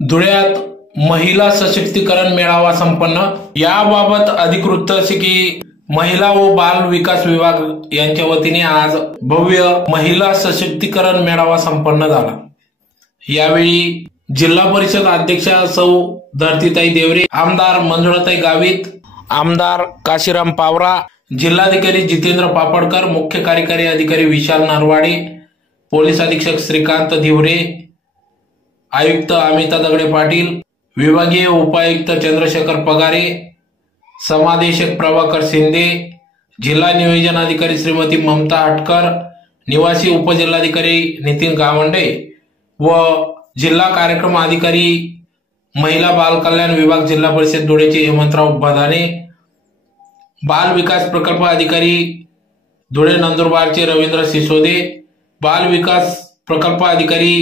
धुळ्यात महिला सशक्तीकरण मेळावा संपन्न. याबाबत अधिक वृत्त असे की महिला व बाल विकास विभाग यांच्या वतीने आज भव्य महिला सशक्तीकरण मेळावा संपन्न झाला. यावेळी जिल्हा परिषद अध्यक्षा सौ धरतीताई देवरे आमदार मंजुळाताई गावित आमदार काशीराम पावरा जिल्हाधिकारी जितेंद्र पापडकर मुख्य कार्यकारी अधिकारी विशाल नरवाडे पोलीस अधीक्षक श्रीकांत धिवरे आयुक्त अमिता दगडे पाटील विभागीय उपायुक्त चंद्रशेखर पगारे समादेशक प्रभाकर शिंदे जिल्हा नियोजन अधिकारी श्रीमती ममता हटकर निवासी उपजिल्हाधिकारी नितीन गावंडे व जिल्हा कार्यक्रम अधिकारी महिला बाल कल्याण विभाग जिल्हा परिषद धुळेचे हेमंतराव बदाने बाल विकास प्रकल्प अधिकारी धुळे नंदुरबारचे रवींद्र सिसोदे बाल विकास प्रकल्प अधिकारी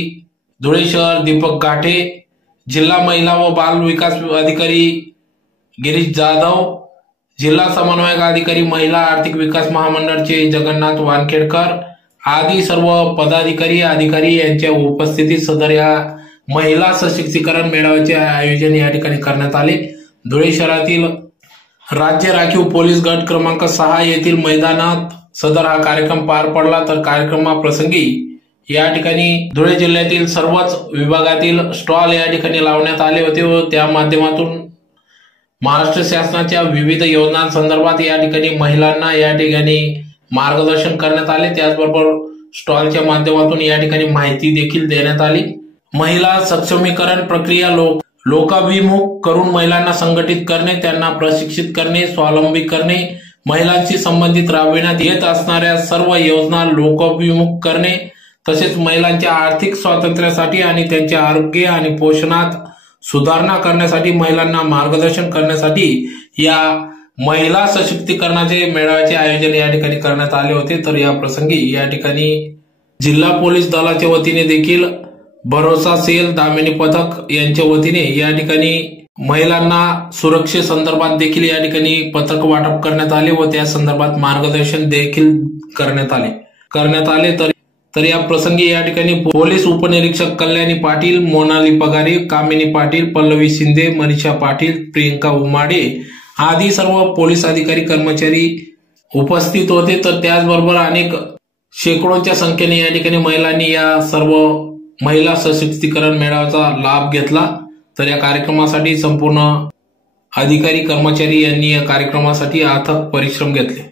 धुळे शहर दीपक गाठे जिल्हा महिला व बाल विकास अधिकारी गिरीश जाधव जिल्हा समन्वयक अधिकारी महिला आर्थिक विकास महामंडळचे जगन्नाथ वानखेडकर आदी सर्व पदाधिकारी अधिकारी यांच्या उपस्थितीत सदर या महिला सशक्तीकरण मेळाव्याचे आयोजन या ठिकाणी करण्यात आले. धुळे शहरातील राज्य राखीव पोलीस गट क्रमांक सहा येथील मैदानात सदर हा कार्यक्रम पार पडला. तर कार्यक्रमाप्रसंगी या ठिकाणी धुळे जिल्ह्यातील सर्वच विभागातील स्टॉल या ठिकाणी लावण्यात आले होते व त्या माध्यमातून महाराष्ट्र शासनाच्या विविध योजनांसंदर्भात या ठिकाणी महिलांना या ठिकाणी मार्गदर्शन करण्यात आले. त्याचबरोबर स्टॉलच्या माध्यमातून या ठिकाणी माहिती देखील देण्यात आली. महिला सक्षमीकरण प्रक्रिया लोक लोकाभिमुख करून महिलांना संघटित करणे त्यांना प्रशिक्षित करणे स्वावलंबी करणे महिलांशी संबंधित राबविण्यात येत असणाऱ्या सर्व योजना लोकाभिमुख करणे तसेच महिलांच्या आर्थिक स्वातंत्र्यासाठी आणि त्यांच्या आरोग्य आणि पोषणात सुधारणा करण्यासाठी महिलांना मार्गदर्शन करण्यासाठी या महिला सशक्तीकरणाचे मेळाव्याचे आयोजन या ठिकाणी करण्यात आले होते. तर या प्रसंगी या ठिकाणी जिल्हा पोलीस दलाच्या वतीने देखील भरोसा सेल दामिनी पथक यांच्या वतीने या ठिकाणी महिलांना सुरक्षेसंदर्भात देखील या ठिकाणी पथक वाटप करण्यात आले व त्या संदर्भात मार्गदर्शन देखील करण्यात आले. करण्यात आले. तर तर या प्रसंगी या ठिकाणी पोलीस उपनिरीक्षक कल्याणी पाटील मोनाली पगारी कामिनी पाटील पल्लवी शिंदे मनीषा पाटील प्रियंका उमाडे आदी सर्व पोलीस अधिकारी कर्मचारी उपस्थित होते. तर त्याचबरोबर अनेक शेकडोच्या संख्येने या ठिकाणी महिलांनी या सर्व महिला सशक्तीकरण मेळाव्याचा लाभ घेतला. तर या कार्यक्रमासाठी संपूर्ण अधिकारी कर्मचारी यांनी या कार्यक्रमासाठी अथक परिश्रम घेतले.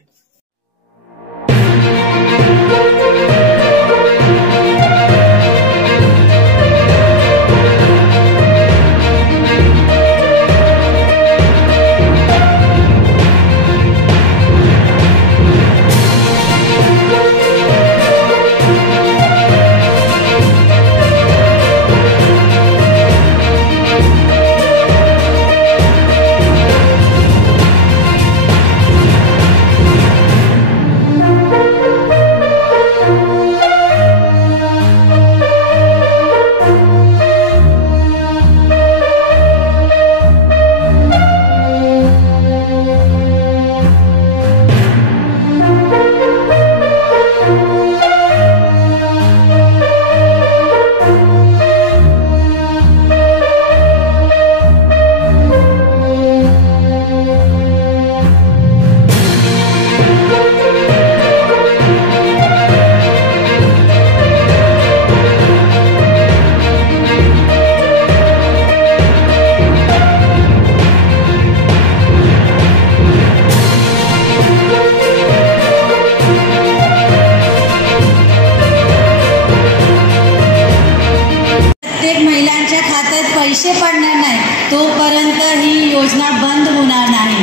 पैसे पडणार नाही. तोपर्यंत ही योजना बंद होणार नाही.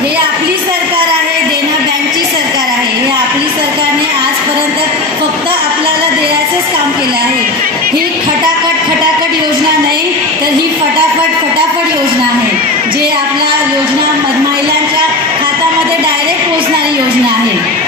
हे आपली सरकार आहे देना बँकची सरकार आहे. हे आपली सरकारने आजपर्यंत फक्त आपल्याला देण्याचंच काम केलं आहे. ही खटाखट खटाखट योजना नाही तर ही फटाफट फटाफट योजना आहे. जे आपल्या योजना महिलांच्या हातामध्ये डायरेक्ट पोचणारी योजना आहे.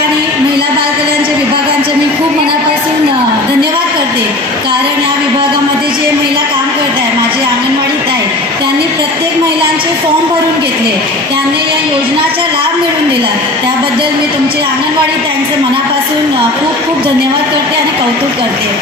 ठिकाणी महिला बालकल्याणच्या विभागांचे मी खूप मनापासून धन्यवाद करते. कारण या विभागामध्ये जे महिला काम करत आहे माझे अंगणवाडीत आहे त्यांनी प्रत्येक महिलांचे फॉर्म भरून घेतले. त्यांनी या योजनाचा लाभ मिळवून दिला. त्याबद्दल मी तुमचे अंगणवाडी त्यांचे मनापासून खूप खूप धन्यवाद करते आणि कौतुक करते.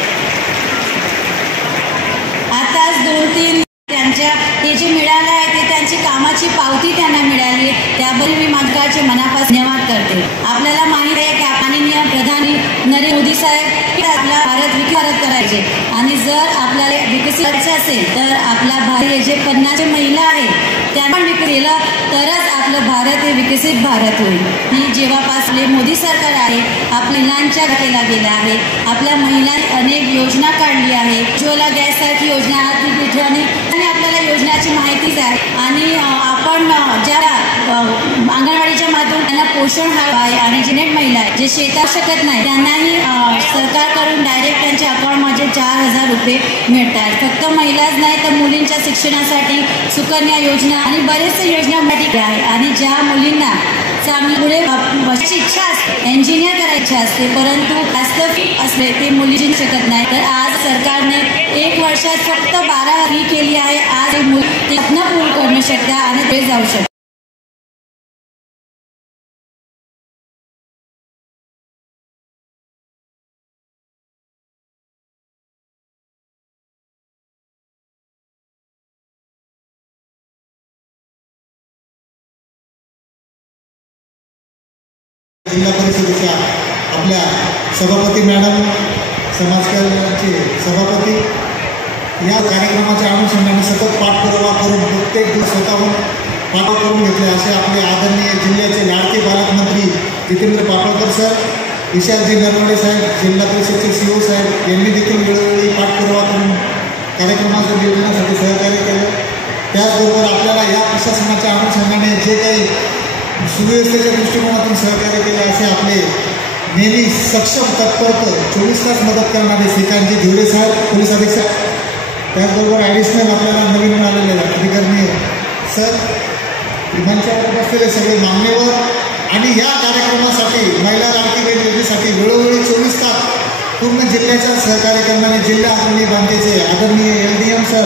आताच दोन तीन त्यांच्या हे जे मिळालं आहे ते त्यांची कामाची पावती त्यांना मिळाली त्याबद्दल मी मानकाचे मनापासून धन्यवाद करते. आपल्याला माहीत आहे की माननीय प्रधानी नरेंद्र मोदी साहेब आपला भारत विकसित करायचे. आणि जर आपल्याला विकसित करायचे असेल तर आपला भारत जे पन्नास महिला आहेत त्यांना पण केलं तरच आपलं भारत हे विकसित भारत होईल. ही जेव्हापासले मोदी सरकार आहे आपल्या महिलांच्या केला गेला आहे. आपल्या महिलांनी अनेक योजना काढली आहे. उज्ज्वला गॅससारखी योजना आज ठिकाणी आणि योजनाची माहितीच आहे आणि आपण ज्या अंगणवाडीच्या माध्यमातून त्यांना पोषण हवं आहे आणि जिनेट महिला आहे जे शेतात शकत नाही त्यांनाही सरकारकडून डायरेक्ट त्यांच्या अकाउंटमध्ये चार हजार रुपये मिळतात. फक्त महिलाच नाही तर मुलींच्या शिक्षणासाठी सुकन्या योजना आणि बरेचसे योजना आहे. आणि ज्या मुलींना चांगली पुढे इच्छा असते इंजिनियर करायची असते परंतु वास्तविक असले ते मुली शकत नाही तर आज सरकारने एक वर्षात फक्त बारा केली आहे. आज मुली स्वप्न पूर्ण करू शकता आणि ते जाऊ शकतात जिल्हा परिषदेच्या आपल्या सभापती मॅडम समाज सभापती या कार्यक्रमाच्या अनुषंगाने सतत पाठपुरावा करून प्रत्येक दिवस स्वतःहून पाठव करून घेतले असे आपले आदरणीय जिल्ह्याचे लाडके पालकमंत्री जितेंद्र पापळकर सर विशालजी नरवडे साहेब जिल्हा परिषदचे सी ओ साहेब यांनी देखील वेळोवेळी पाठपुरावा करून कार्यक्रमाच्या नियोजनासाठी सहकार्य केलं. त्याचबरोबर आपल्याला या प्रशासनाच्या सुव्यवस्थेच्या दृष्टिकोनातून सहकार्य केले असे आपले नेहमी सक्षम तत्पर चोवीस तास मदत करणारे श्रीकांतजी धिवडे साहेब पोलीस अधीक्षक. त्याचबरोबर ॲडिशनल आपल्याला नवीन आलेले अधिकारी सर. मंचावर बसलेले सगळे मान्यवर. आणि या कार्यक्रमासाठी महिला लाडकी बहीण योजनेसाठी वेळोवेळी चोवीस तास पूर्ण जिल्ह्याच्या सहकार्य करणारे जिल्हा आदरणीय बँकेचे आदरणीय एल डी एम सर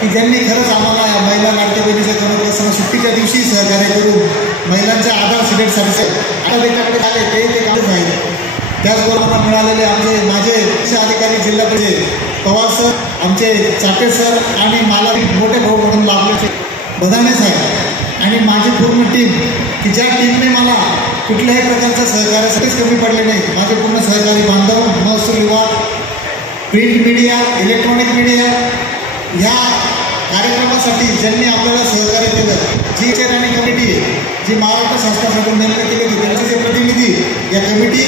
की ज्यांनी खरंच आम्हाला या महिला लाडक्या बहिणीच्या कर्मचाऱ्यांना सुट्टीच्या दिवशी सहकार्य करून महिलांच्या आधार सिलेटसाठी आता त्यांच्याकडे आले ते ते कामच आहे त्याचबरोबर मिळालेले आमचे माझे शिक्षण अधिकारी जिल्हा परिषद पवार सर आमचे चाटे सर आणि मला मोठे भाऊ म्हणून लाभले बधानेच साहेब. आणि माझी पूर्ण टीम की ज्या टीमने मला कुठल्याही प्रकारचं सहकार्यासाठीच कमी पडले नाही माझे पूर्ण सहकारी बांधव महसूल विभाग प्रिंट मीडिया इलेक्ट्रॉनिक मीडिया या कार्यक्रमासाठी ज्यांनी आपल्याला सहकार्य केलं जी चेअरमॅनी कमिटी जी महाराष्ट्र शासनाकडून नेमणूक केली होती त्यांचे जे प्रतिनिधी या कमिटी